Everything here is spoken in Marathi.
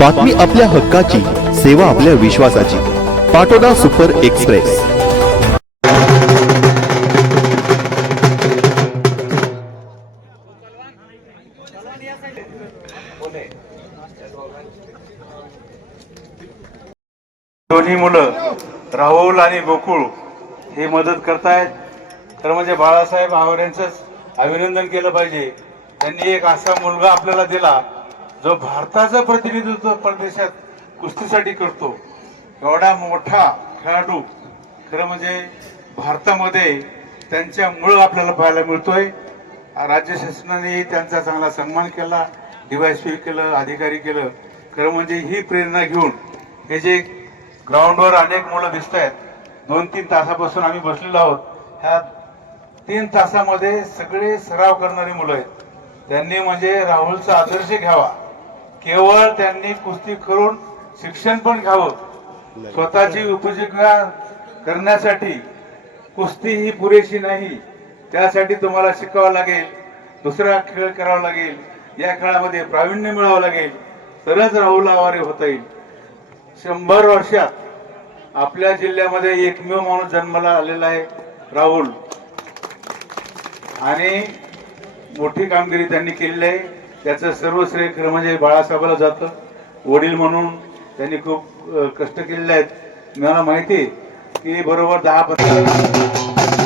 बातमी आपल्या हक्काची सेवा आपल्या विश्वासाची. Patoda super express. दोन्ही मुलं राहुल आणि गोकुळ हे मदत करतायत. तर म्हणजे बाळासाहेब आवऱ्यांचंच अभिनंदन केलं पाहिजे. त्यांनी एक असा मुलगा आपल्याला दिला जो भारताचं प्रतिनिधित्व परदेशात कुस्तीसाठी करतो एवढा मोठा खेळाडू खरं म्हणजे भारतामध्ये त्यांच्यामुळं आपल्याला पाहायला मिळतोय. राज्य शासनाने त्यांचा चांगला सन्मान केला डीवायसपी केलं अधिकारी केलं. खरं म्हणजे ही प्रेरणा घेऊन हे जे ग्राउंडवर अनेक मुलं दिसत आहेत दोन तीन तासापासून आम्ही बसलेलो आहोत. ह्या तीन तासामध्ये सगळे सराव करणारी मुलं आहेत. त्यांनी म्हणजे राहुलचा आदर्श घ्यावा. केवळ त्यांनी कुस्ती करून शिक्षण पण घ्यावं. स्वतःची उपजीविका करण्यासाठी कुस्ती ही पुरेशी नाही. त्यासाठी तुम्हाला शिकावं लागेल दुसरा खेळ करावा लागेल या खेळामध्ये प्रावीण्य मिळावं लागेल. तरच राहुल आवारे होता येईल. शंभर वर्षात आपल्या जिल्ह्यामध्ये एकमेव माणूस जन्माला आलेला आहे राहुल. आणि मोठी कामगिरी त्यांनी केलेली आहे. त्याचं सर्व श्रेय खरं म्हणजे बाळासाहेबाला जातं. वडील म्हणून त्यांनी खूप कष्ट केलेले आहेत. मला माहिती की बरोबर दहा पंधरा